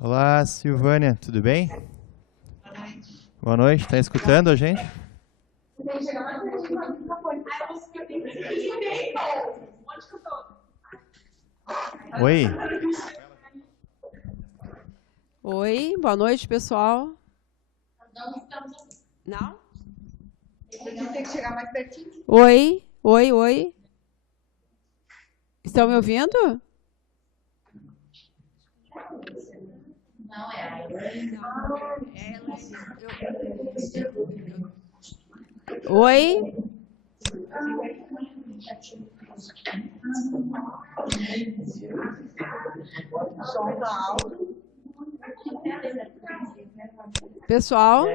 Olá, Silvânia, tudo bem? Boa noite, está escutando a gente? Oi, Oi, boa noite, pessoal. Não? Tem que chegar mais pertinho. Oi, oi, oi. Estão me ouvindo? Não, é Oi. Pessoal,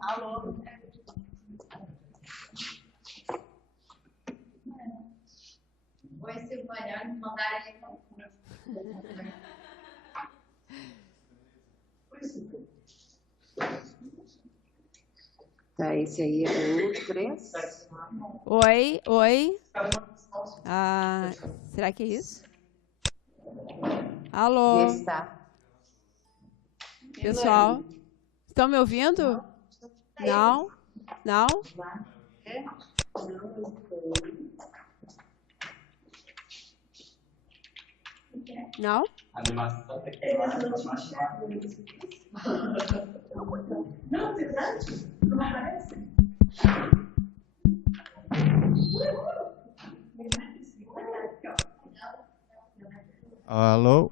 Alô? Oi, Silvânia, me mandaram aí então. Tá, esse aí é o 3. oi, oi. Será que é isso? Alô, Esse tá. pessoal. Estão me ouvindo? Não? Não? Não? Animação tem que Não, verdade? Não aparece? alô?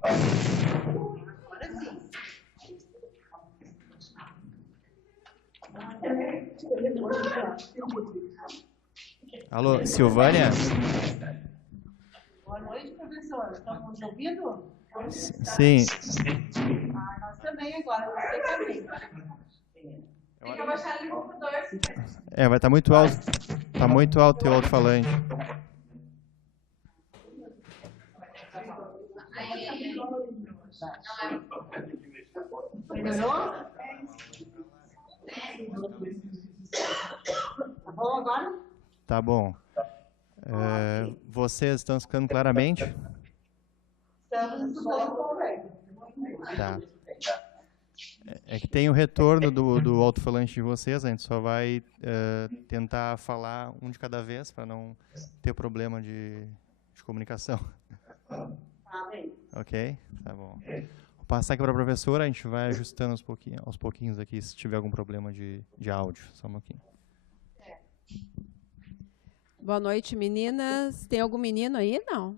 Alô, Silvânia? Boa noite, professora. Estamos ouvindo? Sim. Nós também agora, você também. Tem que abaixar ali o computador. Vai estar muito alto. Tá muito alto o teu alto-falante. Melhorou? Tá bom agora? Tá bom. Vocês estão escutando claramente? Estamos escutando correto. Tá. É que tem o retorno do alto-falante de vocês, a gente só vai tentar falar um de cada vez para não ter problema de comunicação. Tá bem. Ok? Tá bom. Vou passar aqui para a professora, a gente vai ajustando aos pouquinhos aqui, se tiver algum problema de áudio. Só um pouquinho. Boa noite, meninas. Tem algum menino aí? Não?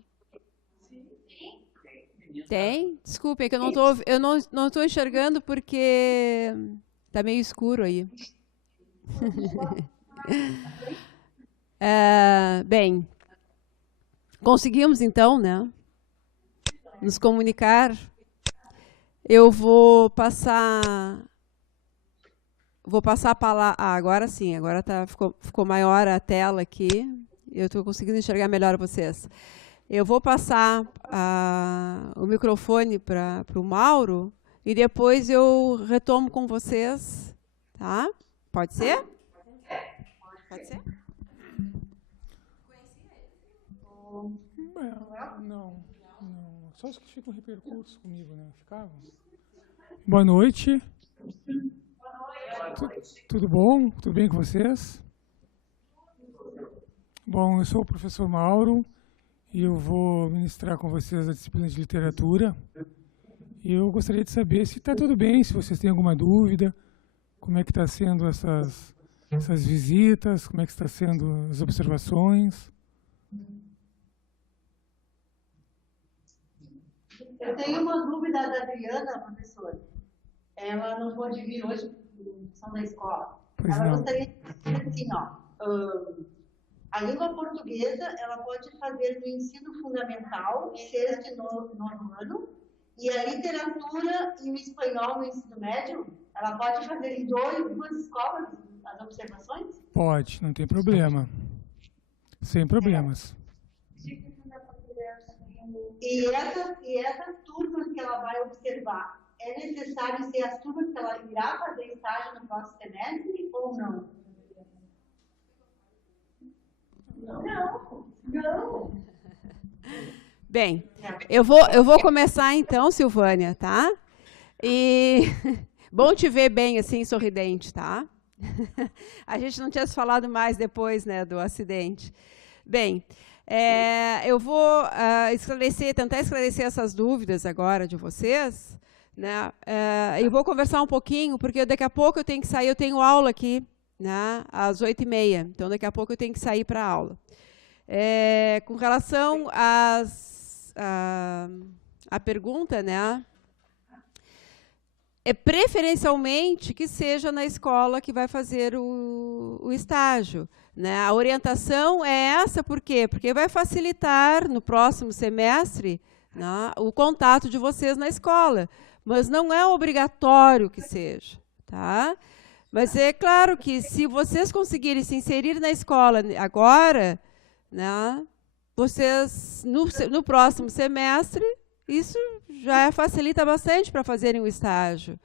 Tem? Desculpem, que eu não estou enxergando porque tá meio escuro aí. Bem, conseguimos então, né? Nos comunicar. Eu vou passar a palavra. Agora sim, agora ficou maior a tela aqui. Eu estou conseguindo enxergar melhor vocês. Eu vou passar o microfone para o Mauro e depois eu retomo com vocês, tá? Pode ser? Pode ser? Não. Só os que ficam repercutos comigo, né? Ficavam. Boa noite. Tudo bom? Tudo bem com vocês? Bom, eu sou o professor Mauro e eu vou ministrar com vocês a disciplina de literatura. E eu gostaria de saber se está tudo bem, se vocês têm alguma dúvida, como é que está sendo essas visitas, como é que está sendo as observações. Eu tenho uma dúvida da Adriana, professora. Ela não pôde vir hoje por função da escola. Pois ela não. gostaria de dizer assim, a língua portuguesa, ela pode fazer no ensino fundamental, sexto e nono ano, e a literatura e o espanhol no ensino médio, ela pode fazer em duas escolas as observações? Pode, não tem problema. Sem problemas. E essas turmas que ela vai observar, é necessário ser as turmas que ela irá fazer estágio no próximo semestre ou não? Não. Bem, eu vou começar então, Silvânia, tá? E bom te ver bem assim, sorridente, tá? A gente não tinha se falado mais depois, né, do acidente. Bem, eu vou tentar esclarecer essas dúvidas agora de vocês, né? Eu vou conversar um pouquinho, porque daqui a pouco eu tenho que sair, eu tenho aula aqui, né, às 8h30, então daqui a pouco eu tenho que sair para a aula. Com relação à pergunta, né, preferencialmente que seja na escola que vai fazer o estágio, né? A orientação é essa, por quê? Porque vai facilitar no próximo semestre, né, o contato de vocês na escola, mas não é obrigatório que seja, tá? Mas é claro que se vocês conseguirem se inserir na escola agora, né, vocês, no próximo semestre, isso já facilita bastante para fazerem o estágio.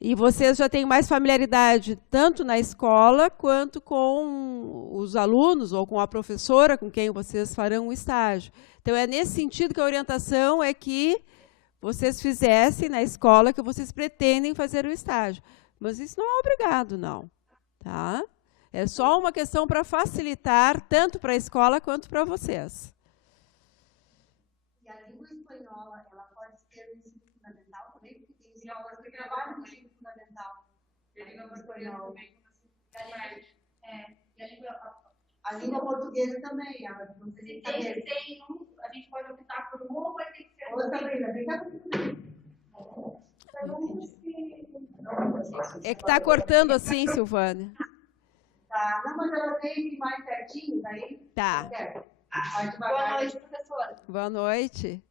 E vocês já têm mais familiaridade, tanto na escola, quanto com os alunos, ou com a professora com quem vocês farão o estágio. Então, é nesse sentido que a orientação é que vocês fizessem na escola que vocês pretendem fazer o estágio. Mas isso não é obrigado, não. Tá? É só uma questão para facilitar, tanto para a escola quanto para vocês. E a língua espanhola, ela pode ser no ensino fundamental também, porque tem escolas que trabalham no ensino fundamental. A língua espanhola. A língua portuguesa também. Se tem um, a gente pode optar por um ou vai ter que ser Outra vez, É que está cortando assim, Silvânia. Tá, não, mas ela tem mais certinho, daí? Tá. Boa noite, professora. Boa noite.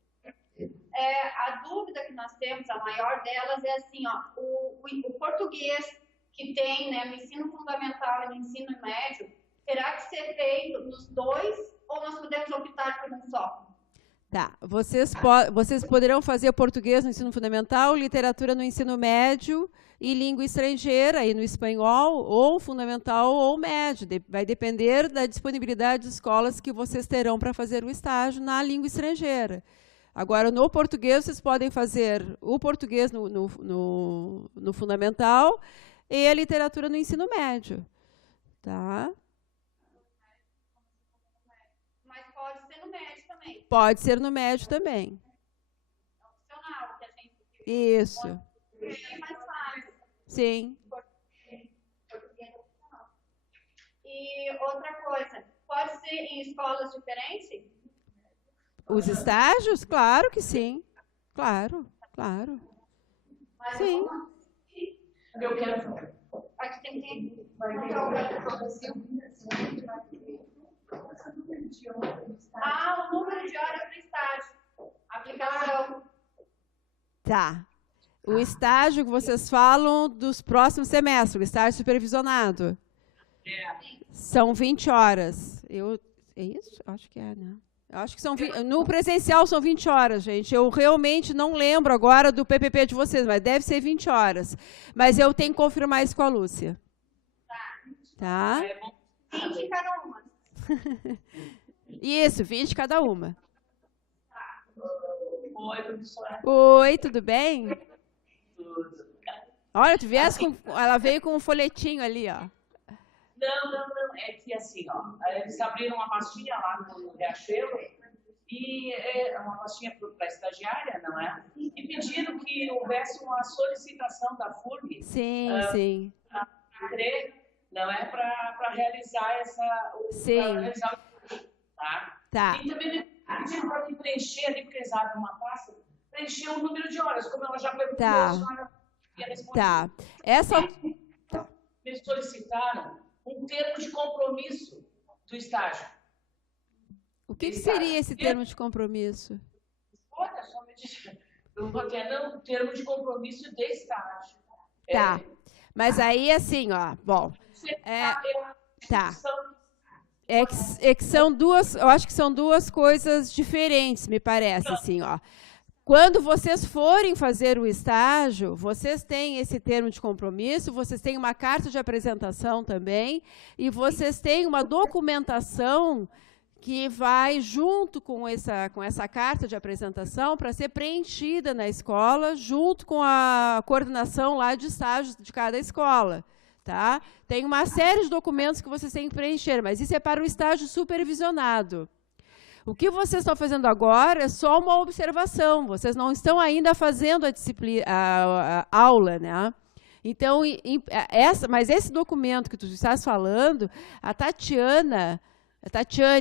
A dúvida que nós temos, a maior delas, é assim, ó, o português que tem, né, no ensino fundamental e no ensino médio, terá que ser feito nos dois ou nós podemos optar por um só? Tá. Vocês poderão fazer português no ensino fundamental, literatura no ensino médio e língua estrangeira aí no espanhol, ou fundamental ou médio. Vai depender da disponibilidade de escolas que vocês terão para fazer o estágio na língua estrangeira. Agora, no português, vocês podem fazer o português no fundamental e a literatura no ensino médio. Tá? Mas pode ser no médio também. Pode ser no médio também. Opcional, que a gente... Isso. É mais fácil. Sim. E outra coisa, pode ser em escolas diferentes? Os estágios? Claro que sim. Claro, claro. Mas Sim. eu quero... Aqui tem que... o número de horas do estágio. Aplicação. Tá. O estágio que vocês falam dos próximos semestres, o estágio supervisionado. São 20 horas. É isso? Acho que é, né? Acho que no presencial são 20 horas, gente. Eu realmente não lembro agora do PPP de vocês, mas deve ser 20 horas. Mas eu tenho que confirmar isso com a Lúcia. Tá? 20 cada uma. Isso, 20 cada uma. Oi, professora. Oi, tudo bem? Tudo. Olha, ela veio com um folhetinho ali, ó. Não. É que assim, ó, eles abriram uma pastinha lá no Riachuelo e é uma pastinha para estagiária, não é? E pediram que houvesse uma solicitação da FURG. Sim. Não é para realizar essa. Sim. Tá? E também pediram para preencher ali, porque eles abrem uma pasta, preencher o número de horas, como ela já perguntou, a senhora ia responder. Tá. Eles solicitaram um termo de compromisso do estágio. O que seria esse termo de compromisso? Olha, só me diz. Eu vou ter um termo de compromisso de estágio. Tá. Mas aí, assim, ó, bom. Tá. É que são duas, eu acho que são duas coisas diferentes, me parece, assim, ó. Quando vocês forem fazer o estágio, vocês têm esse termo de compromisso, vocês têm uma carta de apresentação também, e vocês têm uma documentação que vai junto com essa carta de apresentação para ser preenchida na escola, junto com a coordenação lá de estágios de cada escola. Tá? Tem uma série de documentos que vocês têm que preencher, mas isso é para o estágio supervisionado. O que vocês estão fazendo agora é só uma observação, vocês não estão ainda fazendo a aula, né? Então, mas esse documento que tu estás falando, a Tatiane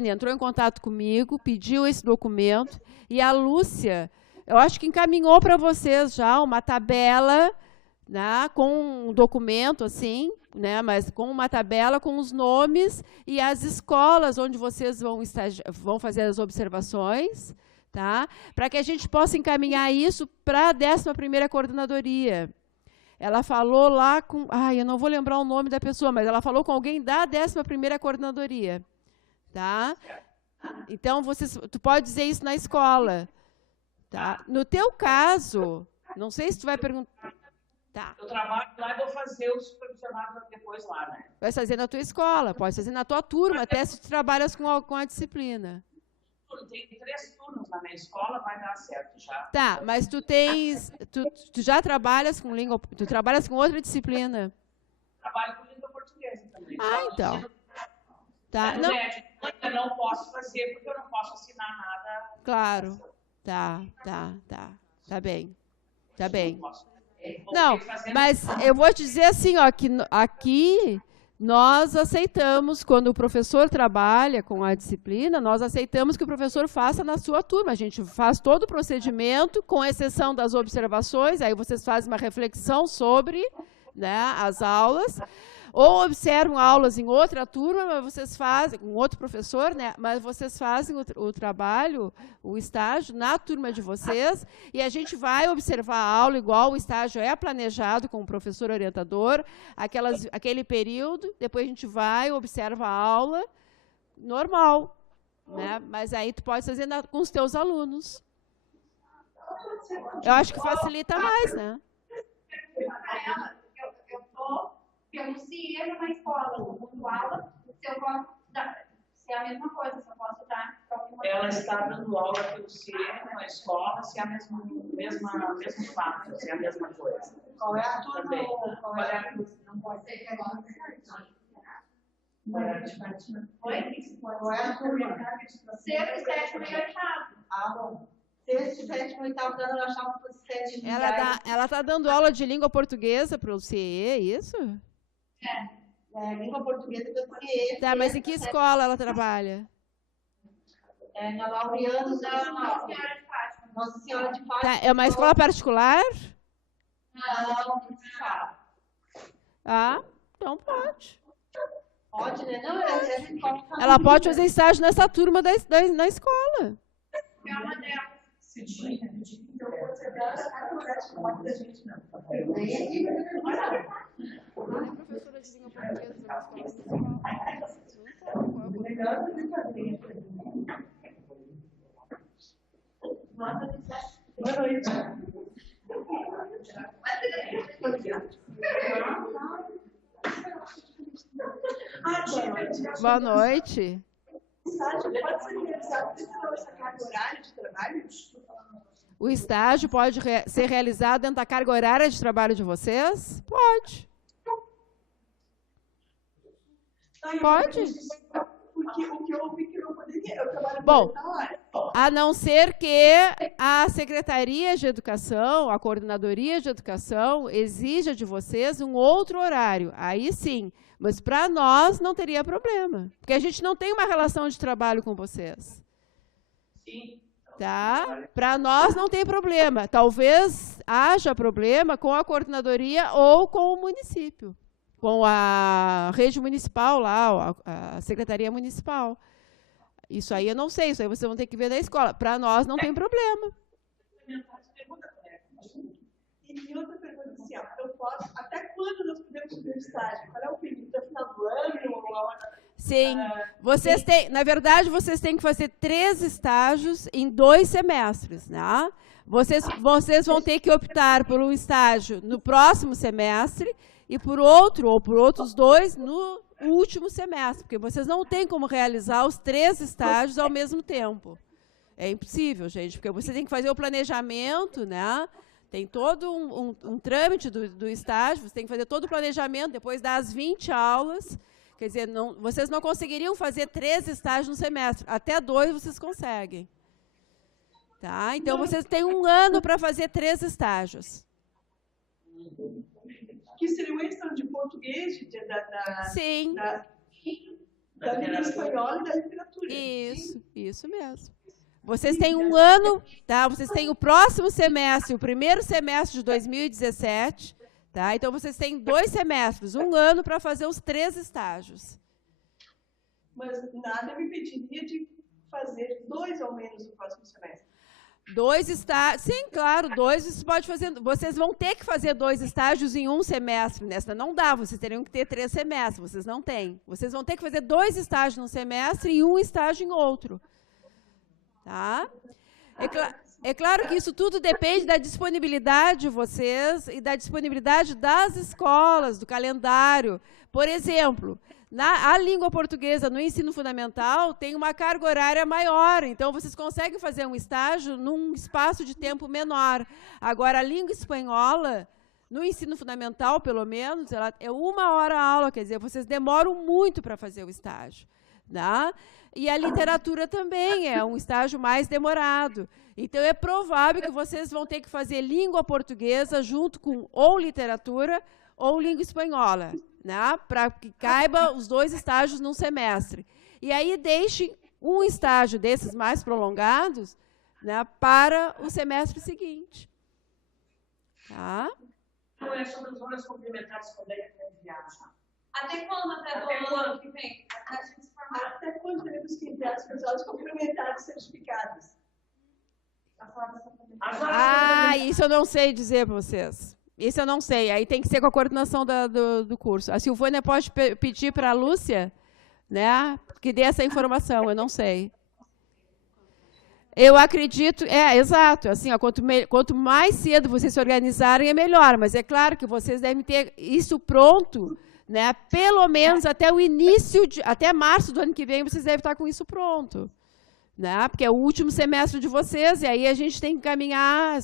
entrou em contato comigo, pediu esse documento, e a Lúcia, eu acho que encaminhou para vocês já uma tabela, né, com um documento assim, né, mas com uma tabela com os nomes e as escolas onde vocês vão fazer as observações, tá? Para que a gente possa encaminhar isso para a 11ª coordenadoria. Ela falou lá com... eu não vou lembrar o nome da pessoa, mas ela falou com alguém da 11ª coordenadoria. Tá? Então, tu pode dizer isso na escola. Tá? No teu caso, não sei se tu vai perguntar... Tá. Eu trabalho lá e vou fazer o supervisionado depois lá, né? Vai fazer na tua escola, pode fazer na tua turma, até se tu trabalhas com a disciplina. Tem 3 turnos na minha escola, vai dar certo já. Tá, mas tu já trabalhas com língua... Tu trabalhas com outra disciplina? Trabalho com língua portuguesa também. Então. Tá. Não. Eu não posso fazer, porque eu não posso assinar nada. Claro. Tá bem. Tá bem. Não, mas eu vou te dizer assim, ó, que aqui nós aceitamos, quando o professor trabalha com a disciplina, nós aceitamos que o professor faça na sua turma. A gente faz todo o procedimento, com exceção das observações, aí vocês fazem uma reflexão sobre, né, as aulas, ou observam aulas em outra turma, mas vocês fazem, com outro professor, né, mas vocês fazem o trabalho, o estágio, na turma de vocês, e a gente vai observar a aula igual o estágio é planejado com o professor orientador, aquele período, depois a gente vai, observa a aula, normal, né, mas aí tu pode fazer com os teus alunos. Eu acho que facilita mais, né? Eu estou pelo CIE numa escola, dando aula, se é a mesma coisa, se eu posso dar para alguma coisa. Ela está dando aula pelo CIE numa escola, se é a mesmo fato, se é a mesma coisa. Qual é a turma? Também. Qual é a turma? Não pode ser que agora. Qual é a turma? 6º, 7º e 8º. Bom. 6º, 7º e 8º, ela achava que fosse 7 Ela está dando aula de língua portuguesa para o CIE, é isso? Língua portuguesa do CIE. Tá, mas em que escola ela trabalha? Na Laureano da Nossa Senhora de Fátima. Nossa Senhora de Fátima. Tá, é uma escola particular? Não fala. Então pode. Pode, né? Não, essa escola tá Ela pode fazer estágio nessa turma na escola. É uma delas. Professora de língua Boa noite. Boa noite. Pode ser realizado dentro dessa carga horária de trabalho? O estágio pode ser realizado dentro da carga horária de trabalho de vocês? Pode. Pode. Porque o que eu vi que eu não poderia, eu trabalho Bom, 40 horas. a não ser que a Secretaria de Educação, a Coordenadoria de Educação, exija de vocês um outro horário. Aí sim. Mas para nós não teria problema. Porque a gente não tem uma relação de trabalho com vocês. Sim. Tá? Para nós não tem problema. Talvez haja problema com a coordenadoria ou com o município. Com a rede municipal lá, a secretaria municipal. Isso aí eu não sei, isso aí vocês vão ter que ver na escola. Para nós não tem problema. E outra pergunta assim, até quando nós podemos fazer o estágio? Qual é o período? Até o final do ano? Sim. Vocês têm, na verdade, vocês têm que fazer 3 estágios em 2 semestres, né? Vocês vão ter que optar por um estágio no próximo semestre e por outro, ou por outros 2, no último semestre, porque vocês não têm como realizar os 3 estágios ao mesmo tempo. É impossível, gente, porque você tem que fazer o planejamento, né? Tem todo um trâmite do estágio, você tem que fazer todo o planejamento, depois das 20 aulas. Quer dizer, vocês não conseguiriam fazer 3 estágios no semestre. Até 2 vocês conseguem. Tá? Então, vocês têm 1 ano para fazer 3 estágios. Que seria o extra de português, Sim. da língua espanhola e da literatura. Isso mesmo. Vocês têm 1 ano, tá? Vocês têm o próximo semestre, o primeiro semestre de 2017, tá? Então, vocês têm 2 semestres, 1 ano para fazer os 3 estágios. Mas nada me impediria de fazer 2 ao menos no próximo semestre. 2 estágios, sim, claro, 2 você pode fazer. Vocês vão ter que fazer 2 estágios em 1 semestre. Nessa não dá, vocês teriam que ter 3 semestres, vocês não têm. Vocês vão ter que fazer 2 estágios num semestre e 1 estágio em outro. Tá? É claro que isso tudo depende da disponibilidade de vocês e da disponibilidade das escolas, do calendário. Por exemplo, a língua portuguesa no ensino fundamental tem uma carga horária maior, então vocês conseguem fazer um estágio num espaço de tempo menor. Agora, a língua espanhola, no ensino fundamental, pelo menos, ela é 1 hora a aula, quer dizer, vocês demoram muito para fazer o estágio. Tá? E a literatura também é um estágio mais demorado. Então, é provável que vocês vão ter que fazer língua portuguesa junto com ou literatura ou língua espanhola, né? Para que caiba os 2 estágios num semestre. E aí, deixem um estágio desses mais prolongados, né, para o semestre seguinte. Tá? Não é sobre as horas complementares quando é que tem viagem. Até quando? Até do ano que vem? Até a gente se formar. Até quando teremos que enviar as pessoas complementares certificadas? Isso eu não sei dizer para vocês. Isso eu não sei. Aí tem que ser com a coordenação do curso. A Silvânia pode pedir para a Lúcia, né, que dê essa informação. Eu não sei. Eu acredito, exato. Assim, ó, quanto mais cedo vocês se organizarem, é melhor. Mas é claro que vocês devem ter isso pronto, né, pelo menos até o início, até março do ano que vem, vocês devem estar com isso pronto. Né? Porque é o último semestre de vocês, e aí a gente tem que caminhar,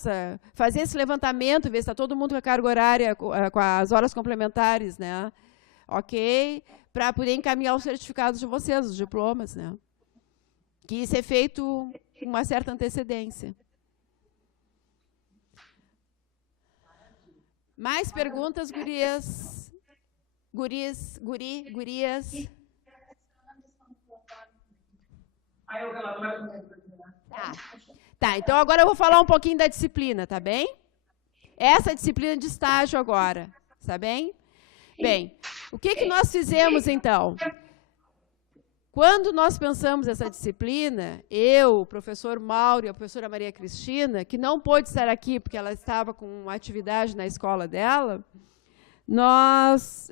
fazer esse levantamento, ver se está todo mundo com a carga horária, com as horas complementares, né? Ok? Para poder encaminhar os certificados de vocês, os diplomas, né? Que isso é feito com uma certa antecedência. Mais perguntas, gurias? Gurias? Tá, então agora eu vou falar um pouquinho da disciplina, tá bem? Essa disciplina de estágio agora, tá bem? Bem, o que nós fizemos então? Quando nós pensamos essa disciplina, eu, o professor Mauro e a professora Maria Cristina, que não pôde estar aqui porque ela estava com uma atividade na escola dela, nós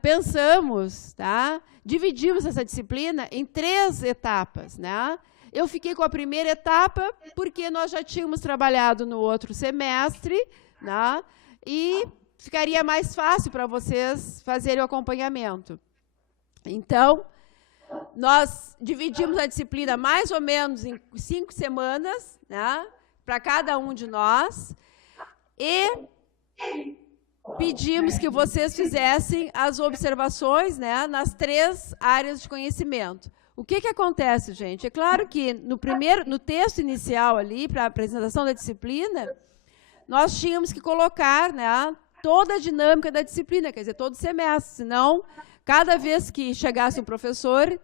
pensamos, tá? Dividimos essa disciplina em 3 etapas, né? Eu fiquei com a primeira etapa porque nós já tínhamos trabalhado no outro semestre, né? E ficaria mais fácil para vocês fazerem o acompanhamento. Então, nós dividimos a disciplina mais ou menos em 5 semanas, né? Para cada um de nós, e pedimos que vocês fizessem as observações, né, nas 3 áreas de conhecimento. O que acontece, gente? É claro que no texto inicial ali, para a apresentação da disciplina, nós tínhamos que colocar, né, toda a dinâmica da disciplina, quer dizer, todo semestre, senão, cada vez que chegasse um professor,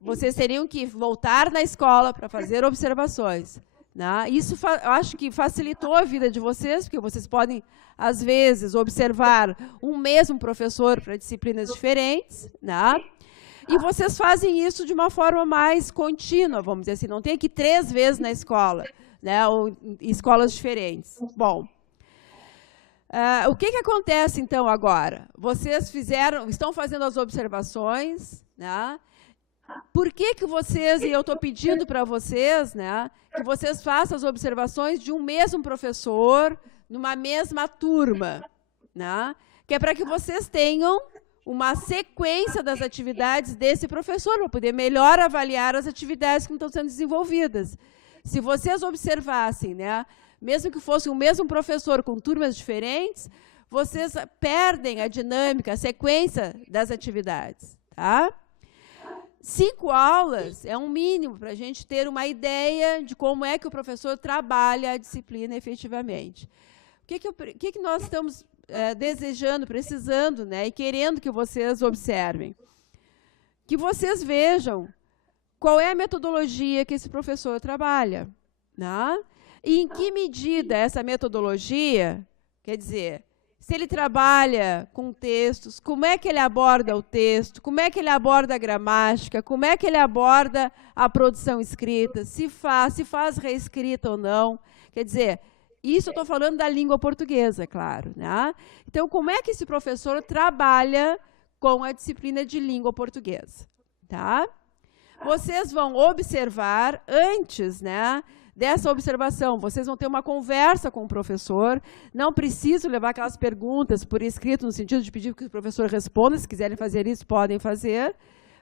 vocês teriam que voltar na escola para fazer observações. Né? Isso, eu acho que facilitou a vida de vocês, porque vocês podem, às vezes, observar um mesmo professor para disciplinas diferentes, né? E vocês fazem isso de uma forma mais contínua, vamos dizer assim, não tem que ir 3 vezes na escola, né? Ou em escolas diferentes. Bom, O que acontece, então, agora? Vocês estão fazendo as observações, né? Por que vocês, e eu estou pedindo para vocês, né, que vocês façam as observações de um mesmo professor, numa mesma turma, né? Que é para que vocês tenham uma sequência das atividades desse professor, para poder melhor avaliar as atividades que estão sendo desenvolvidas. Se vocês observassem, né, mesmo que fosse o mesmo professor com turmas diferentes, vocês perdem a dinâmica, a sequência das atividades. Tá? 5 aulas é um mínimo para a gente ter uma ideia de como é que o professor trabalha a disciplina efetivamente. O que nós estamos desejando, precisando, né, e querendo que vocês observem? Que vocês vejam qual é a metodologia que esse professor trabalha, né? E em que medida essa metodologia, quer dizer, se ele trabalha com textos, como é que ele aborda o texto, como é que ele aborda a gramática, como é que ele aborda a produção escrita, se faz reescrita ou não. Quer dizer, isso eu estou falando da língua portuguesa, claro, né? Então, como é que esse professor trabalha com a disciplina de língua portuguesa? Tá? Vocês vão observar antes, né, dessa observação, vocês vão ter uma conversa com o professor, não preciso levar aquelas perguntas por escrito, no sentido de pedir que o professor responda, se quiserem fazer isso, podem fazer,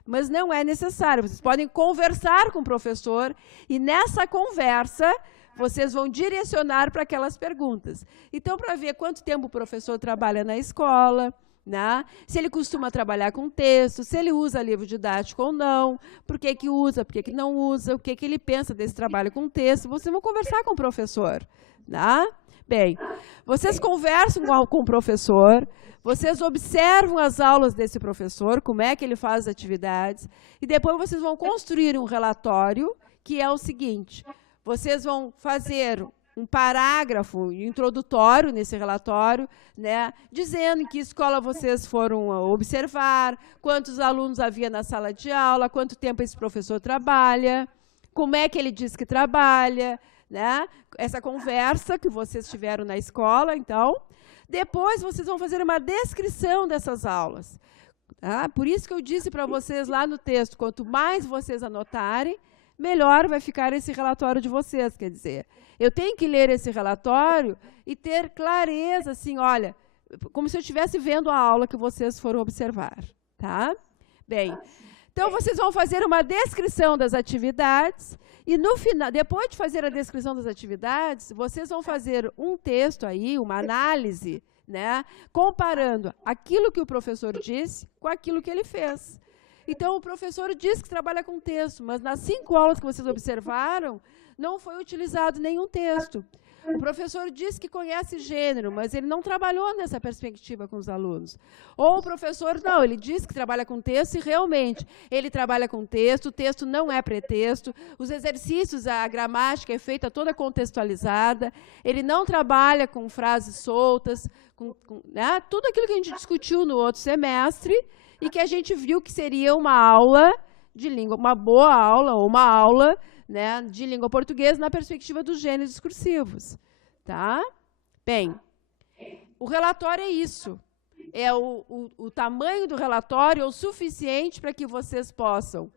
mas não é necessário, vocês podem conversar com o professor, e nessa conversa, vocês vão direcionar para aquelas perguntas. Então, para ver quanto tempo o professor trabalha na escola, né? Se ele costuma trabalhar com texto, se ele usa livro didático ou não, por que usa, por que não usa, o que ele pensa desse trabalho com texto, vocês vão conversar com o professor. Né? Bem, vocês conversam com o professor, vocês observam as aulas desse professor, como é que ele faz as atividades, e depois vocês vão construir um relatório, que é o seguinte, vocês vão fazer um parágrafo introdutório nesse relatório, né, dizendo em que escola vocês foram observar, quantos alunos havia na sala de aula, quanto tempo esse professor trabalha, como é que ele diz que trabalha, né, essa conversa que vocês tiveram na escola, então. Depois vocês vão fazer uma descrição dessas aulas. Tá? Por isso que eu disse para vocês lá no texto, quanto mais vocês anotarem, melhor vai ficar esse relatório de vocês, quer dizer. Eu tenho que ler esse relatório e ter clareza, assim, olha, como se eu estivesse vendo a aula que vocês foram observar. Tá? Bem, então vocês vão fazer uma descrição das atividades e, no final, depois de fazer a descrição das atividades, vocês vão fazer um texto aí, uma análise, né, comparando aquilo que o professor disse com aquilo que ele fez. Então, o professor diz que trabalha com texto, mas nas 5 aulas que vocês observaram, não foi utilizado nenhum texto. O professor diz que conhece gênero, mas ele não trabalhou nessa perspectiva com os alunos. Ou o professor, não, ele diz que trabalha com texto e realmente ele trabalha com texto, o texto não é pretexto, os exercícios, a gramática é feita toda contextualizada, ele não trabalha com frases soltas, né, tudo aquilo que a gente discutiu no outro semestre, e que a gente viu que seria uma aula de língua, uma boa aula, ou uma aula, né, de língua portuguesa na perspectiva dos gêneros discursivos. Tá? Bem, o relatório é isso. É o tamanho do relatório é o suficiente para que vocês possam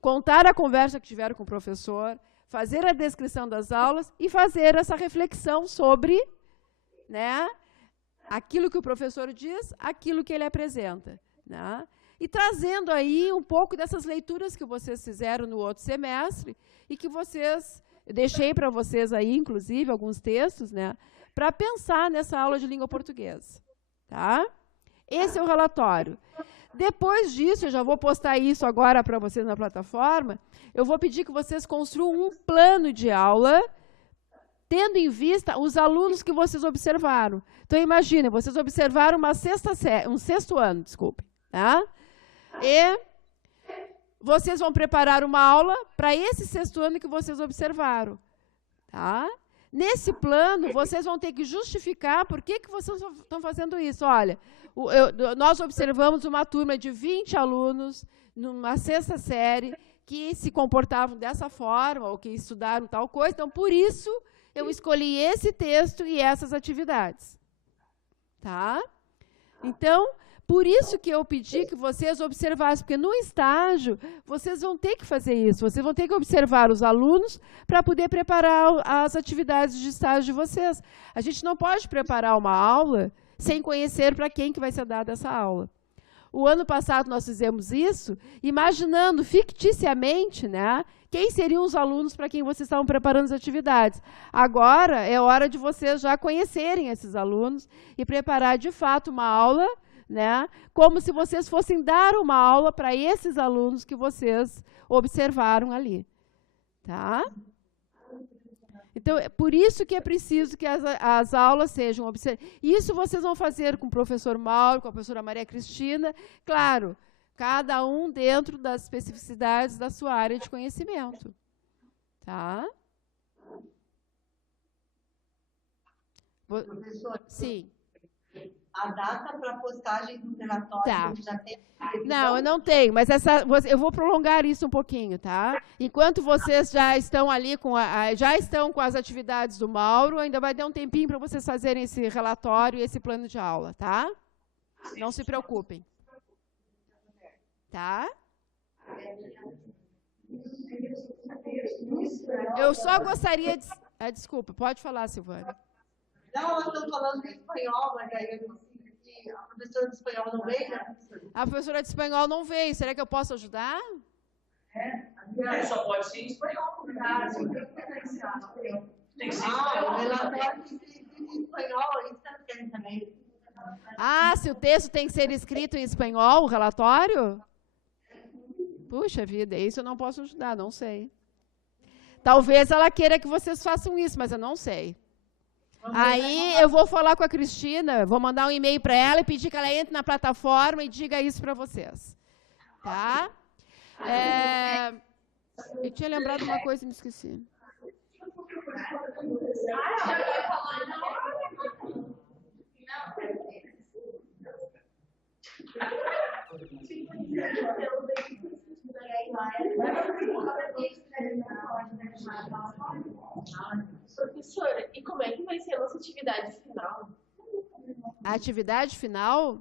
contar a conversa que tiveram com o professor, fazer a descrição das aulas e fazer essa reflexão sobre, né, aquilo que o professor diz, aquilo que ele apresenta. Né? E trazendo aí um pouco dessas leituras que vocês fizeram no outro semestre e que vocês, eu deixei para vocês aí, inclusive, alguns textos, né, para pensar nessa aula de língua portuguesa. Tá? Esse é o relatório. Depois disso, eu já vou postar isso agora para vocês na plataforma, eu vou pedir que vocês construam um plano de aula tendo em vista os alunos que vocês observaram. Então, imaginem, vocês observaram um sexto ano, desculpe. Tá? E vocês vão preparar uma aula para esse sexto ano que vocês observaram. Tá? Nesse plano, vocês vão ter que justificar por que vocês estão fazendo isso. Olha, nós observamos uma turma de 20 alunos numa sexta série que se comportavam dessa forma ou que estudaram tal coisa. Então, por isso, eu escolhi esse texto e essas atividades. Tá? Então, por isso que eu pedi que vocês observassem, porque no estágio vocês vão ter que fazer isso, vocês vão ter que observar os alunos para poder preparar as atividades de estágio de vocês. A gente não pode preparar uma aula sem conhecer para quem que vai ser dada essa aula. O ano passado nós fizemos isso, imaginando ficticiamente, né, quem seriam os alunos para quem vocês estavam preparando as atividades. Agora é hora de vocês já conhecerem esses alunos e preparar de fato uma aula, né, como se vocês fossem dar uma aula para esses alunos que vocês observaram ali. Tá? Então, é por isso que é preciso que as aulas sejam observadas. Isso vocês vão fazer com o professor Mauro, com a professora Maria Cristina, claro, cada um dentro das especificidades da sua área de conhecimento. Tá? Professor, sim. A data para postagem do relatório Tá. já tem? Não, eu não tenho, mas eu vou prolongar isso um pouquinho, tá? Enquanto vocês já estão ali já estão com as atividades do Mauro, ainda vai ter um tempinho para vocês fazerem esse relatório e esse plano de aula, tá? Não se preocupem. Tá? Eu só gostaria de... desculpa, pode falar, Silvana. Não, nós estamos falando de espanhol, mas aí eu consigo que a professora de espanhol não veio, né? A professora de espanhol não veio. Será que eu posso ajudar? Só pode ser em espanhol. Tem que ser em O espanhol. relatório tem que ser em espanhol, isso está querendo também. Ah, se o texto tem que ser escrito em espanhol, o relatório? Puxa vida, isso eu não posso ajudar, não sei. Talvez ela queira que vocês façam isso, mas eu não sei. Aí eu vou falar com a Cristina, vou mandar um e-mail para ela e pedir que ela entre na plataforma e diga isso para vocês. Tá? Eu tinha lembrado uma coisa e me esqueci. Professora, e como é que vai ser a nossa atividade final? A atividade final?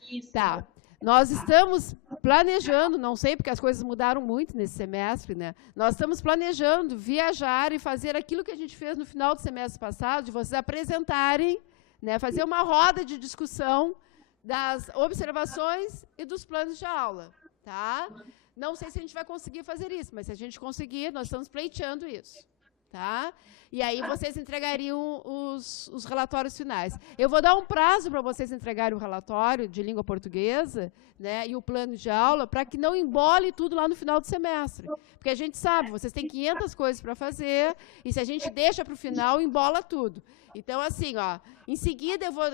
Isso. Tá. Nós estamos planejando, não sei, porque as coisas mudaram muito nesse semestre, né? Nós estamos planejando viajar e fazer aquilo que a gente fez no final do semestre passado, de vocês apresentarem, né, fazer uma roda de discussão das observações e dos planos de aula, tá? Não sei se a gente vai conseguir fazer isso, mas se a gente conseguir, nós estamos pleiteando isso. Tá? E aí vocês entregariam os relatórios finais. Eu vou dar um prazo para vocês entregarem o relatório de língua portuguesa, né, e o plano de aula, para que não embole tudo lá no final do semestre. Porque a gente sabe, vocês têm 500 coisas para fazer, e se a gente deixa para o final, embola tudo. Então, assim, ó, em seguida eu vou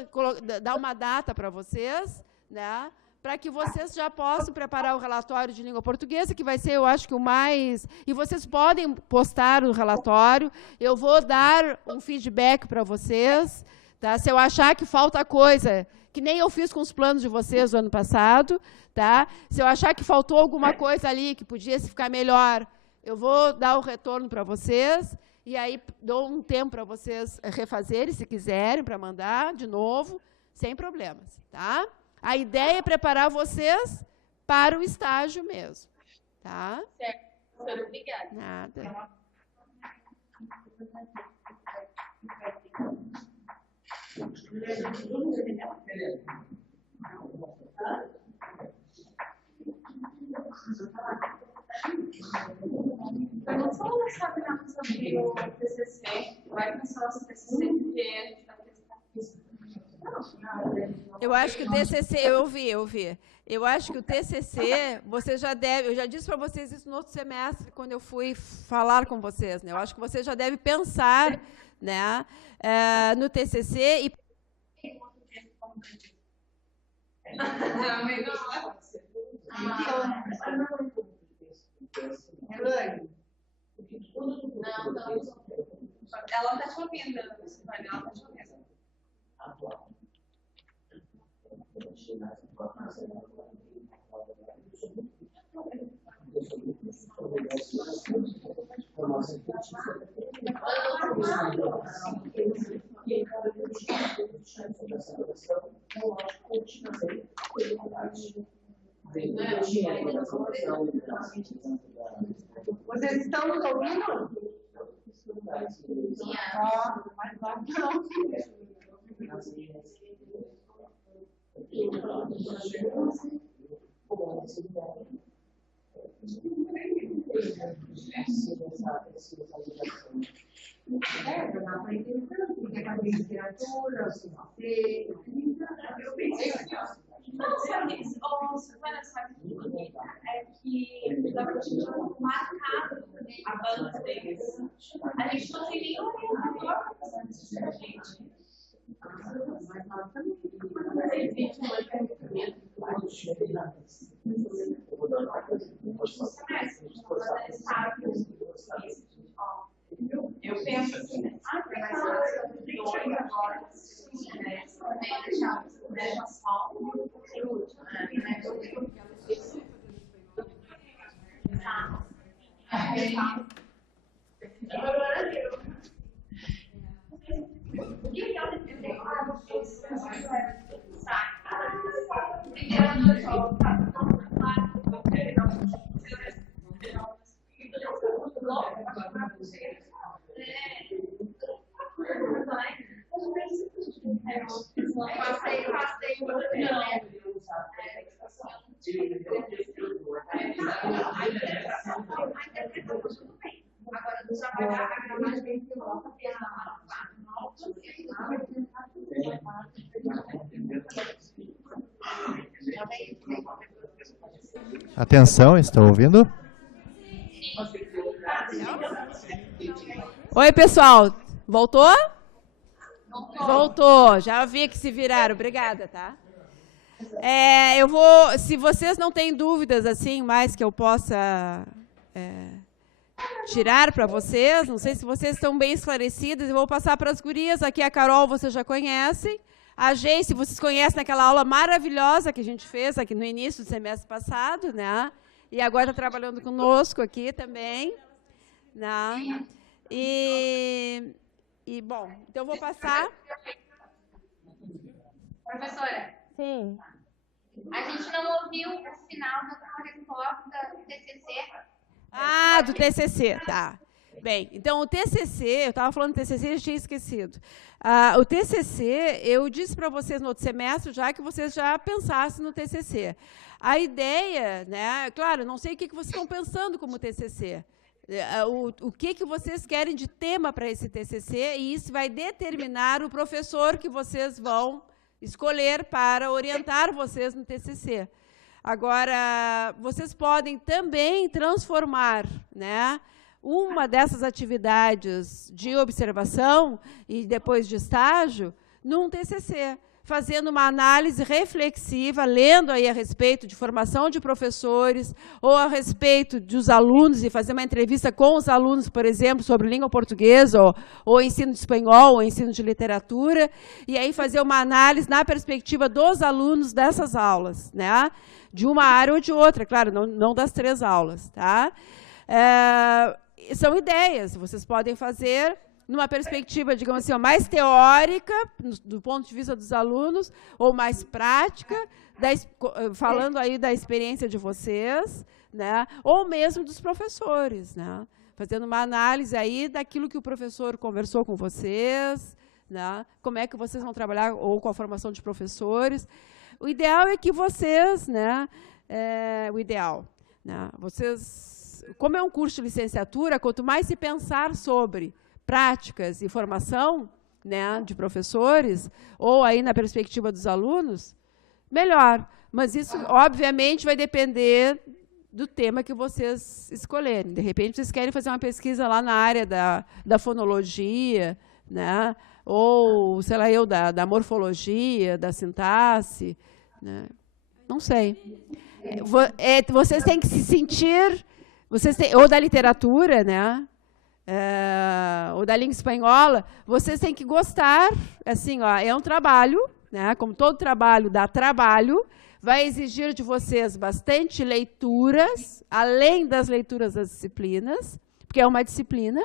dar uma data para vocês, né, para que vocês já possam preparar o relatório de língua portuguesa, que vai ser, eu acho que o mais... E vocês podem postar o relatório, eu vou dar um feedback para vocês, tá? Se eu achar que falta coisa, que nem eu fiz com os planos de vocês do ano passado, tá? Se eu achar que faltou alguma coisa ali, que podia ficar melhor, eu vou dar o retorno para vocês, e aí dou um tempo para vocês refazerem, se quiserem, para mandar de novo, sem problemas, tá? A ideia é preparar vocês para o estágio mesmo, tá? Certo. Professora, obrigada. Nada. Vamos falar sobre o TCC. Vai começar o nosso TCC, porque a gente vai testar isso. Eu acho que o TCC, eu ouvi. Eu acho que o TCC, você já deve, eu já disse para vocês isso no outro semestre, quando eu fui falar com vocês, né? Eu acho que você já deve pensar, né, no TCC e... Ela está te ouvindo, Silvânia, ela está te ouvindo. Silvana, sabe o que é que dá pra gente marcar a banda deles. A gente não tem nenhum orientador para fazer isso pra gente. Eu penso assim, deixa só agora do trabalhar a gramagem que volta Atenção, estão ouvindo? Oi, pessoal. Voltou? Voltou. Já vi que se viraram. Obrigada, tá? Eu vou, se vocês não têm dúvidas assim, mais que eu possa tirar para vocês, não sei se vocês estão bem esclarecidas, eu vou passar para as gurias. Aqui a Carol, vocês já conhecem. A Geice, vocês conhecem naquela aula maravilhosa que a gente fez aqui no início do semestre passado, né? E agora está trabalhando conosco aqui também, né? E bom, então eu vou passar. Professora. Sim. A gente não ouviu o final da resposta do TCC. Ah, do TCC, tá. Bem, então o TCC, eu estava falando do TCC e tinha esquecido. O TCC, eu disse para vocês no outro semestre, já que vocês já pensassem no TCC. A ideia, né, claro, não sei o que vocês estão pensando como TCC. O que vocês querem de tema para esse TCC, e isso vai determinar o professor que vocês vão escolher para orientar vocês no TCC. Agora, vocês podem também transformar, né, uma dessas atividades de observação e depois de estágio num TCC, fazendo uma análise reflexiva, lendo aí a respeito de formação de professores ou a respeito dos alunos e fazer uma entrevista com os alunos, por exemplo, sobre língua portuguesa ou ensino de espanhol ou ensino de literatura, e aí fazer uma análise na perspectiva dos alunos dessas aulas, né? De uma área ou de outra, claro, não das 3 aulas, tá? São ideias, vocês podem fazer numa perspectiva, digamos assim, mais teórica, do ponto de vista dos alunos, ou mais prática, falando aí da experiência de vocês, né? Ou mesmo dos professores, né? Fazendo uma análise aí daquilo que o professor conversou com vocês, né? Como é que vocês vão trabalhar, ou com a formação de professores. O ideal é que vocês, né? O ideal, né? Vocês... Como é um curso de licenciatura, quanto mais se pensar sobre práticas e formação, né, de professores, ou aí na perspectiva dos alunos, melhor. Mas isso, obviamente, vai depender do tema que vocês escolherem. De repente, vocês querem fazer uma pesquisa lá na área da fonologia, né, ou, sei lá, da morfologia, da sintaxe, né? Não sei. Vocês têm que se sentir... ou da literatura, né? Ou da língua espanhola, vocês têm que gostar, assim, ó, é um trabalho, né? Como todo trabalho dá trabalho, vai exigir de vocês bastante leituras, além das leituras das disciplinas, porque é uma disciplina,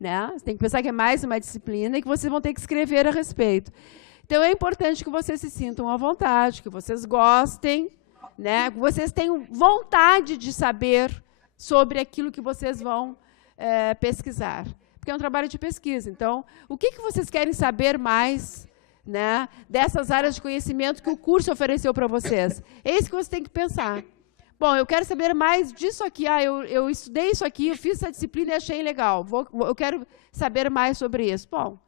né? Você tem que pensar que é mais uma disciplina e que vocês vão ter que escrever a respeito. Então, é importante que vocês se sintam à vontade, que vocês gostem, né? Que vocês tenham vontade de saber sobre aquilo que vocês vão pesquisar. porque é um trabalho de pesquisa. Então, o que vocês querem saber mais, né, dessas áreas de conhecimento que o curso ofereceu para vocês? É isso que você tem que pensar. Bom, eu quero saber mais disso aqui. Eu estudei isso aqui, eu fiz essa disciplina e achei legal. Eu quero saber mais sobre isso. Bom,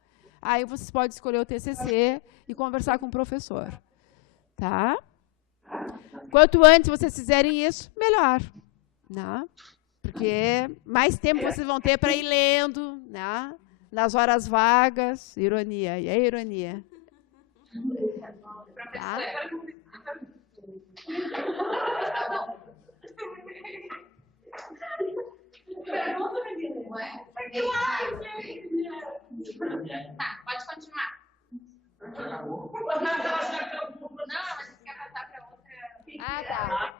aí vocês podem escolher o TCC e conversar com o professor. Tá? Quanto antes vocês fizerem isso, melhor. Né? Porque mais tempo vocês vão ter para ir lendo, né? Nas horas vagas. Ironia, e é ironia. Tá? Tá, pode continuar. Não, mas você quer passar para outra. Ah, tá.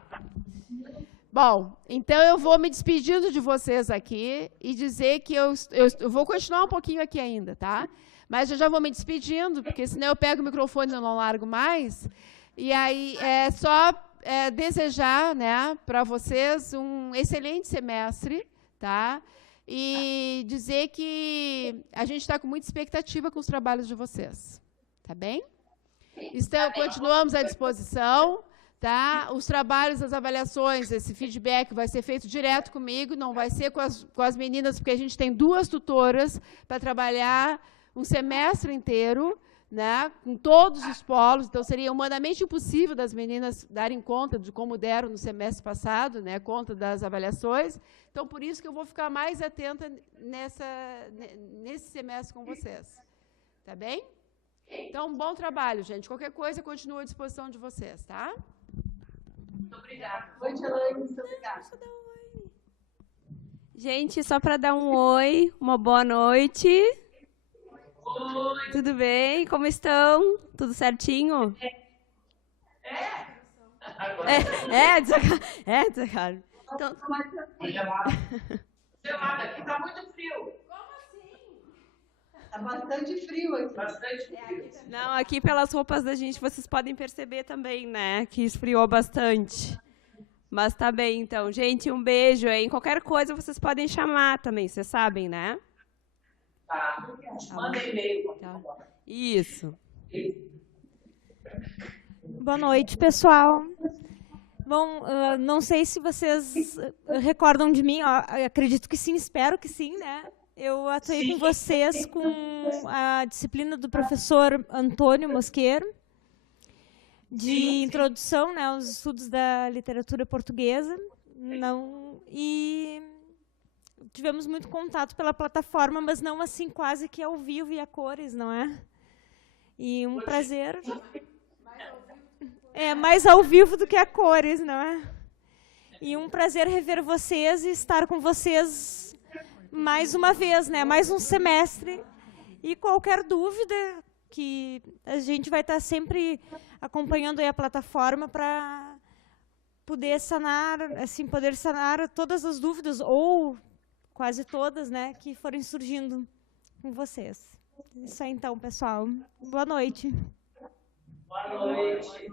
Bom, então eu vou me despedindo de vocês aqui e dizer que eu vou continuar um pouquinho aqui ainda, tá? Mas eu já vou me despedindo, porque senão eu pego o microfone e não largo mais. E aí é só desejar, né, para vocês um excelente semestre, tá? E dizer que a gente está com muita expectativa com os trabalhos de vocês. Tá bem? Continuamos à disposição. Tá? Os trabalhos, as avaliações, esse feedback vai ser feito direto comigo, não vai ser com as meninas, porque a gente tem 2 tutoras para trabalhar um semestre inteiro, né, com todos os polos, então seria humanamente impossível das meninas darem conta de como deram no semestre passado, né, conta das avaliações. Então, por isso que eu vou ficar mais atenta nesse semestre com vocês. Tá bem? Então, bom trabalho, gente. Qualquer coisa, continuo à disposição de vocês, tá? Muito obrigada. Oi, Elaine, muito obrigada. Gente, só para dar um oi, uma boa noite. Oi. Tudo bem? Como estão? Tudo certinho? Desacara. Então, Gelada, aqui está muito frio. Está bastante frio aqui. Bastante frio. não, aqui pelas roupas da gente vocês podem perceber também, né? Que esfriou bastante. Mas tá bem, então. Gente, um beijo, hein? Qualquer coisa vocês podem chamar também, vocês sabem, né? Tá. Manda e-mail. Tá. Isso. Boa noite, pessoal. Bom, não sei se vocês recordam de mim, acredito que sim, espero que sim, né? Eu atuei com vocês com a disciplina do professor Antônio Mosqueiro, de introdução, né, aos estudos da literatura portuguesa. E tivemos muito contato pela plataforma, mas não assim quase que ao vivo e a cores, não é? E um prazer. Mais ao vivo do que a cores, não é? E um prazer rever vocês e estar com vocês mais uma vez, né? Mais um semestre. E qualquer dúvida, que a gente vai estar sempre acompanhando aí a plataforma para poder sanar todas as dúvidas, ou quase todas, né, que forem surgindo com vocês. Isso aí, então, pessoal. Boa noite. Boa noite.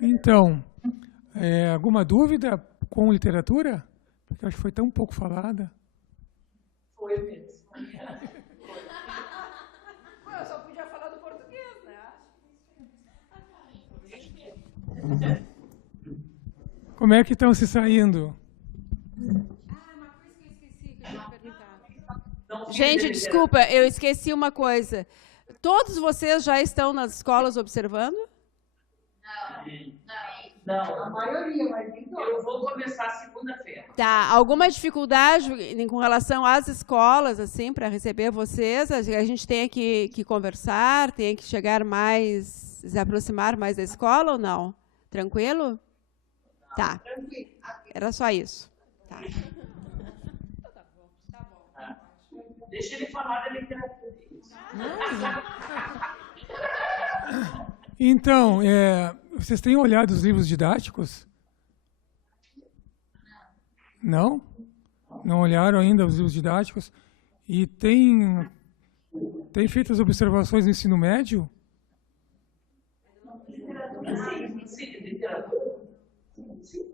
Então, alguma dúvida com literatura? Porque eu acho que foi tão pouco falada. Foi mesmo. Eu só podia falar do português, né? Como é que estão se saindo? Uma coisa que eu esqueci que eu ia perguntar. Gente, desculpa, eu esqueci uma coisa. Todos vocês já estão nas escolas observando? Não. A maioria, mas nem todos. Eu vou começar segunda-feira. Tá. Alguma dificuldade com relação às escolas, assim, para receber vocês? A gente tem que conversar, tem que chegar mais, se aproximar mais da escola ou não? Tranquilo? Tá. Era só isso. Tá. Deixa ele falar da literatura. Então, vocês têm olhado os livros didáticos? Não? Não olharam ainda os livros didáticos? E tem feito as observações no ensino médio? Sim, literatura.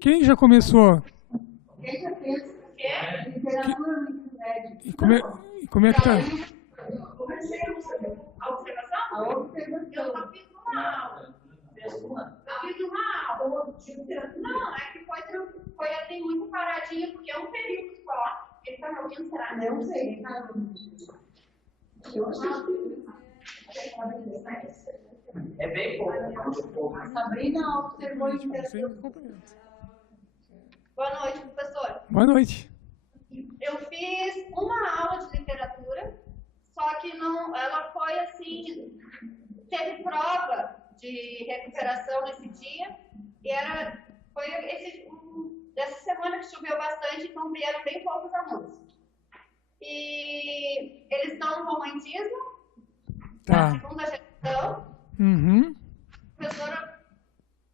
Quem já começou? Quem já fez literatura no ensino médio? E como é que tá? A observação? Eu só fiz uma aula. Eu fiz uma aula. Não, é que foi assim muito paradinho, porque é um período só. Ele está me ouvindo, será? Não sei. É bem pouco. A Sabrina observou a literatura. Boa noite, professor. Boa noite. Eu fiz uma aula de literatura, só que não, ela foi assim, teve prova de recuperação nesse dia, e foi dessa semana que choveu bastante, então vieram bem poucos alunos. E eles estão no romantismo, Tá. na segunda geração. Uhum. Professora,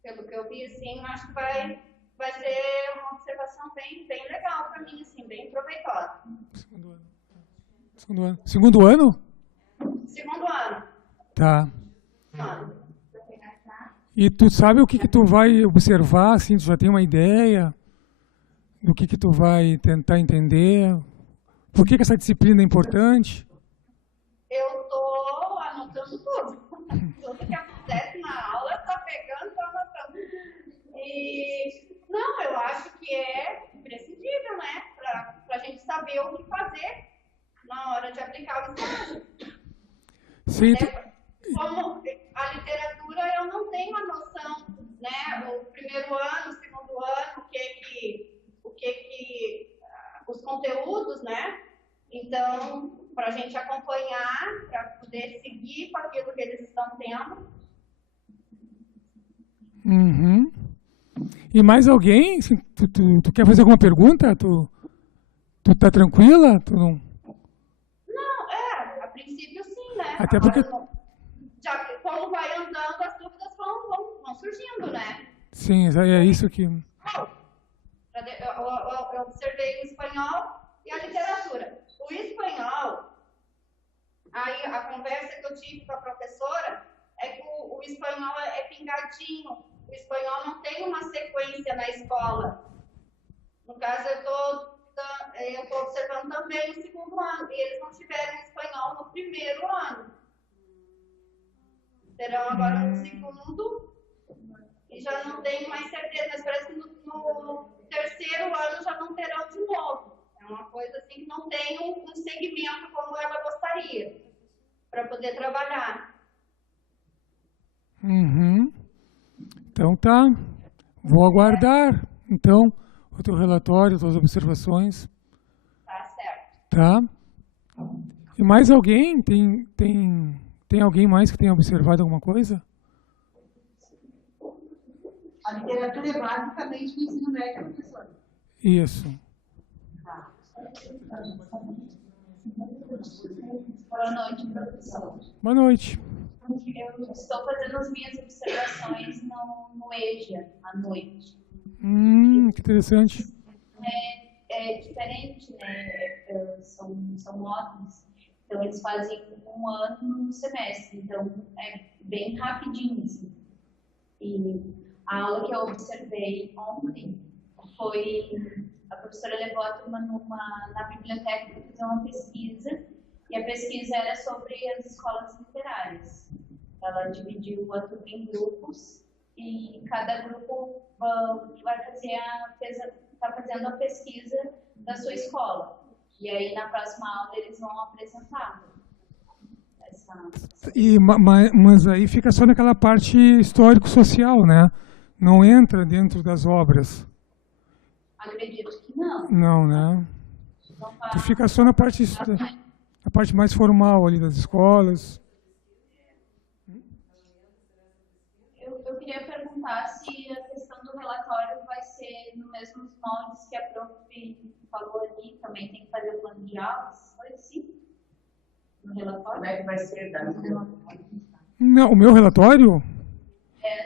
pelo que eu vi, assim, acho que vai ser uma observação bem legal para mim, assim, bem proveitosa. Segundo ano. Segundo ano? Segundo ano. Tá. E tu sabe o que tu vai observar, assim, tu já tem uma ideia do que tu vai tentar entender? Por que essa disciplina é importante? Eu tô anotando tudo. Tudo que acontece na aula, eu tô pegando, tô anotando. E, não, eu acho que é imprescindível, né? Pra gente saber o que fazer na hora de aplicar o estágio. Sim. Como a literatura, eu não tenho a noção, né? O primeiro ano, o segundo ano, os conteúdos, né? Então, para a gente acompanhar, para poder seguir com aquilo que eles estão tendo. Uhum. E mais alguém? Assim, tu quer fazer alguma pergunta? Tu tá tranquila? Tu não... Não, a princípio sim, né? Até porque... Agora, já, como vai andando, as dúvidas vão surgindo, né? Sim, é isso que... Eu observei o espanhol e a literatura. O espanhol, aí a conversa que eu tive com a professora é que o espanhol é pingadinho. O espanhol não tem uma sequência na escola. No caso, eu estou observando também o segundo ano. E eles não tiveram espanhol no primeiro ano. Terão agora no segundo. E já não tenho mais certeza. Mas parece que no terceiro ano já não terão de novo. É uma coisa assim que não tem um segmento como ela gostaria para poder trabalhar. Uhum. Então tá. Vou aguardar, então, o teu relatório, as tuas observações. Tá certo. Tá? E mais alguém? Tem alguém mais que tenha observado alguma coisa? A literatura é basicamente o ensino médio, professor. Isso. Boa noite, professor. Boa noite. Eu estou fazendo as minhas observações no EJA, à noite. Que interessante. É diferente, né? São módulos. Então, eles fazem um ano no semestre. Então, é bem rapidinho, assim. E a aula que eu observei ontem foi... A professora levou a turma na biblioteca para fazer uma pesquisa, e a pesquisa era sobre as escolas literárias. Ela dividiu a turma em grupos, e cada grupo está fazendo a pesquisa da sua escola. E aí, na próxima aula, eles vão apresentar essa... Mas aí fica só naquela parte histórico-social, né? Não entra dentro das obras. Acredito que não. Não, né? Tu fica só na parte mais formal ali das escolas. Eu queria perguntar se a questão do relatório vai ser nos mesmos moldes que a prof falou ali, também tem que fazer o plano de aulas, foi assim? No relatório? Como é que vai ser? Não, o meu relatório? O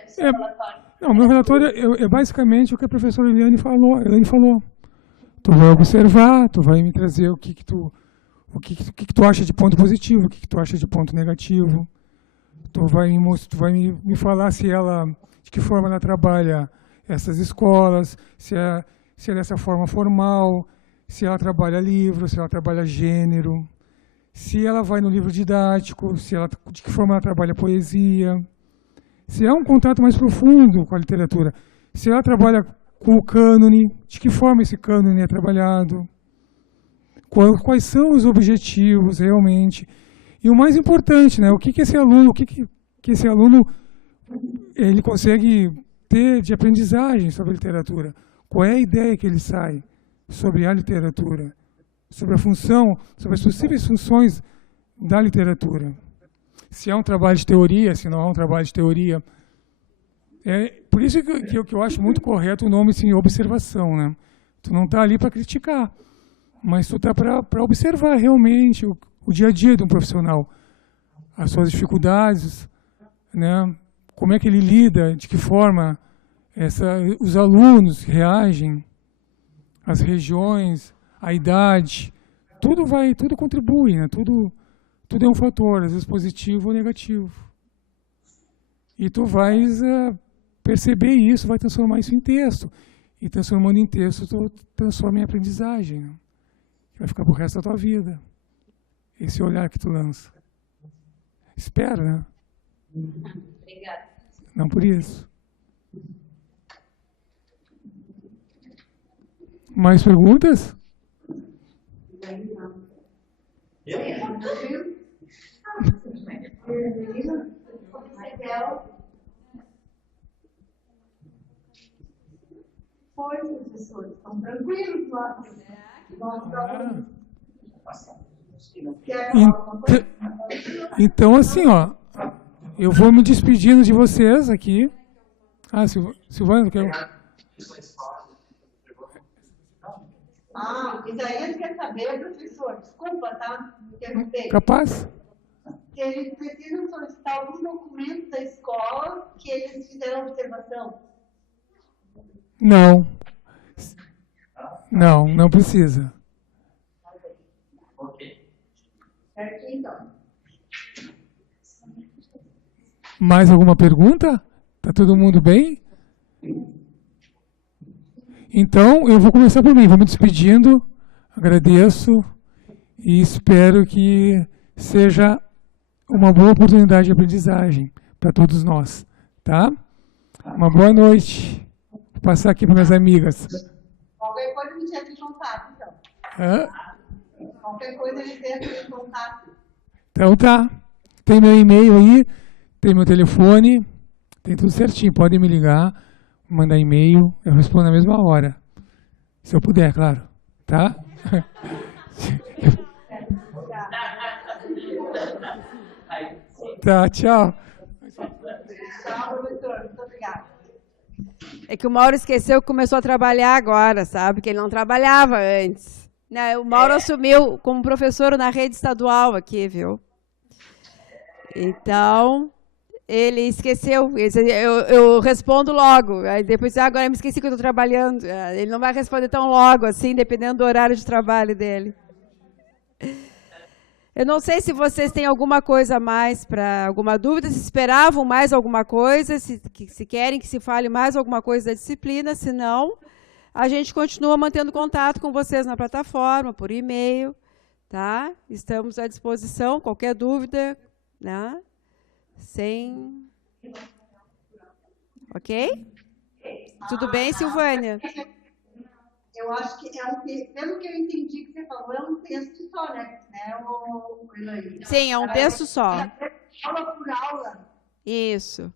seu relatório. Não, o meu relatório é basicamente o que a professora Eliane falou. Tu vai observar, tu vai me trazer o que tu acha de ponto positivo, o que tu acha de ponto negativo. Tu vai me falar de que forma ela trabalha essas escolas, se é dessa forma formal, se ela trabalha livro, se ela trabalha gênero, se ela vai no livro didático, de que forma ela trabalha poesia, se há um contato mais profundo com a literatura, se ela trabalha com o cânone, de que forma esse cânone é trabalhado, quais são os objetivos realmente. E o mais importante, né, o que esse aluno, esse aluno ele consegue ter de aprendizagem sobre a literatura. Qual é a ideia que ele sai sobre a literatura, sobre a função, sobre as possíveis funções da literatura. Se é um trabalho de teoria, se não é um trabalho de teoria. Por isso que eu acho muito correto o nome assim, observação, né? Tu não está ali para criticar, mas tu está para observar realmente o dia a dia de um profissional, as suas dificuldades, né? Como é que ele lida, de que forma os alunos reagem, as regiões, a idade, tudo contribui, né? Tudo é um fator, às vezes positivo ou negativo. E tu vais perceber isso, vai transformar isso em texto. E transformando em texto, tu transforma em aprendizagem, né? Que vai ficar pro resto da tua vida. Esse olhar que tu lança. Espero, né? Obrigada. Não por isso. Mais perguntas? Foi, professor, estão tranquilos lá. Então, assim, ó, eu vou me despedindo de vocês aqui. Silvana, quer... O Isaías quer saber, professor, desculpa, tá? Interromper. Capaz? Que eles precisam solicitar algum documento da escola que eles fizeram observação. Não precisa. Certo, então. Mais alguma pergunta? Tá todo mundo bem? Então, eu vou começar por mim. Vou me despedindo. Agradeço e espero que seja uma boa oportunidade de aprendizagem para todos nós. Tá? Uma boa noite. Vou passar aqui para minhas amigas. Qualquer coisa me deixa de contato, então. Qualquer coisa me deixa de contato. Então tá. Tem meu e-mail aí, tem meu telefone, tem tudo certinho. Podem me ligar, mandar e-mail, eu respondo na mesma hora. Se eu puder, claro. Tá? Tá, tchau. Tchau, professor. Muito obrigada. É que o Mauro esqueceu que começou a trabalhar agora, sabe? Que ele não trabalhava antes. O Mauro assumiu como professor na rede estadual aqui, viu? Então, ele esqueceu. Eu respondo logo. Aí depois, agora eu me esqueci que eu estou trabalhando. Ele não vai responder tão logo, assim, dependendo do horário de trabalho dele. Eu não sei se vocês têm alguma coisa a mais, alguma dúvida, se esperavam mais alguma coisa, se querem que se fale mais alguma coisa da disciplina, se não, a gente continua mantendo contato com vocês na plataforma, por e-mail, tá? Estamos à disposição, qualquer dúvida, né? Ok? Tudo bem, Silvânia? Eu acho que pelo que eu entendi que você falou, é um texto só, né? Sim, é um texto só. Aula por aula. Isso.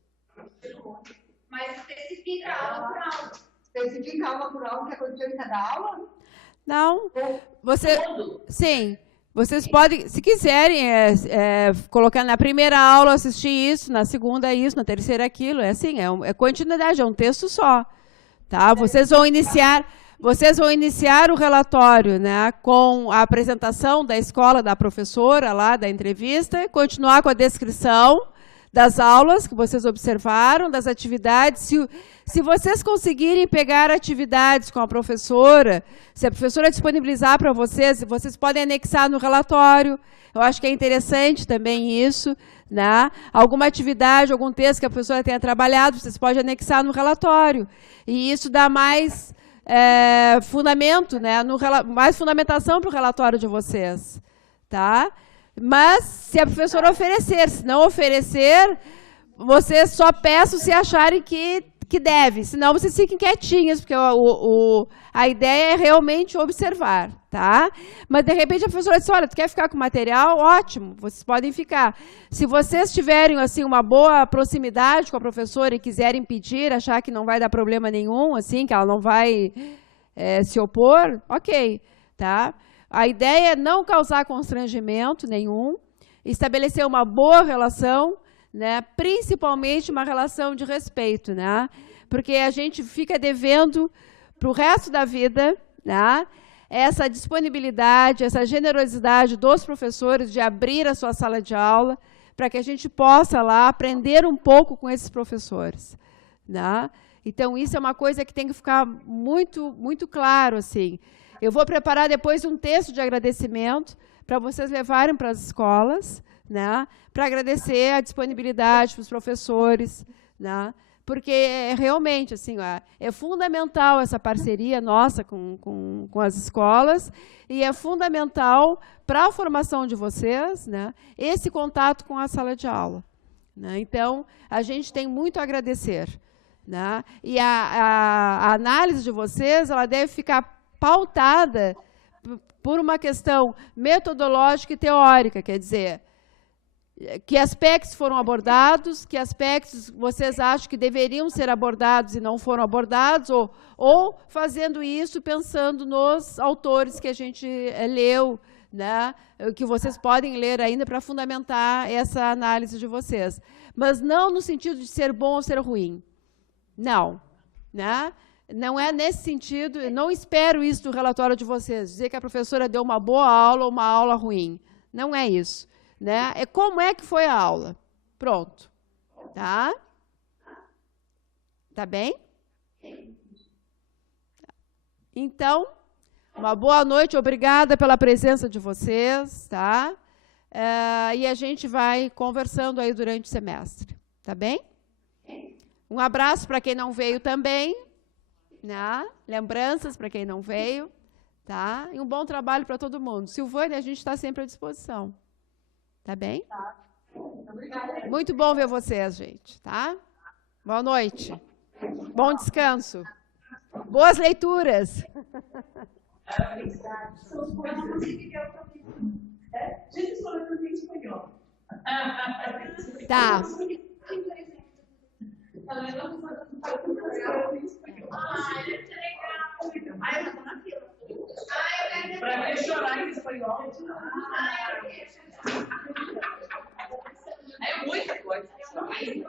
Mas especifica a aula por aula. Especifica a aula por aula que aconteceu em cada aula? Não. Sim. Vocês podem, se quiserem, colocar na primeira aula, assistir isso, na segunda isso, na terceira aquilo. É assim, é continuidade, é um texto só. Tá? Vocês vão iniciar o relatório, né, com a apresentação da escola, da professora, lá, da entrevista, continuar com a descrição das aulas que vocês observaram, das atividades. Se vocês conseguirem pegar atividades com a professora, se a professora disponibilizar para vocês, vocês podem anexar no relatório. Eu acho que é interessante também isso, né? Alguma atividade, algum texto que a professora tenha trabalhado, vocês podem anexar no relatório. E isso dá mais fundamento, né, mais fundamentação para o relatório de vocês. Tá? Mas, se a professora oferecer, se não oferecer, vocês só peçam se acharem que deve, senão vocês fiquem quietinhas, porque a ideia é realmente observar, tá? Mas, de repente, a professora diz, olha, tu quer ficar com o material? Ótimo, vocês podem ficar. Se vocês tiverem, assim, uma boa proximidade com a professora e quiserem pedir, achar que não vai dar problema nenhum, assim, que ela não vai se opor, ok, tá? A ideia é não causar constrangimento nenhum, estabelecer uma boa relação, né, principalmente uma relação de respeito, né, porque a gente fica devendo para o resto da vida, né, essa disponibilidade, essa generosidade dos professores de abrir a sua sala de aula para que a gente possa lá aprender um pouco com esses professores, né. Então, isso é uma coisa que tem que ficar muito, muito claro, assim. Eu vou preparar depois um texto de agradecimento para vocês levarem para as escolas, né, para agradecer a disponibilidade para os professores, né, porque realmente assim, é fundamental essa parceria nossa com as escolas e é fundamental para a formação de vocês, né, esse contato com a sala de aula. Né. Então, a gente tem muito a agradecer. Né, e a análise de vocês ela deve ficar pautada por uma questão metodológica e teórica, quer dizer, que aspectos foram abordados, que aspectos vocês acham que deveriam ser abordados e não foram abordados, ou fazendo isso pensando nos autores que a gente leu, né, que vocês podem ler ainda para fundamentar essa análise de vocês. Mas não no sentido de ser bom ou ser ruim. Não. Né? Não é nesse sentido, eu não espero isso do relatório de vocês, dizer que a professora deu uma boa aula ou uma aula ruim. Não é isso. Né? É como é que foi a aula. Pronto. Tá? Tá bem? Então, uma boa noite, obrigada pela presença de vocês. Tá? E a gente vai conversando aí durante o semestre. Tá bem? Um abraço para quem não veio também. Né? Lembranças para quem não veio, tá? E um bom trabalho para todo mundo. Silvânia, a gente está sempre à disposição. Tá bem? Tá. Obrigada. Muito bom ver vocês, gente. Tá? Boa noite. Bom descanso. Boas leituras. Tá. Para ver chorar em espanhol. É muita coisa. Okay.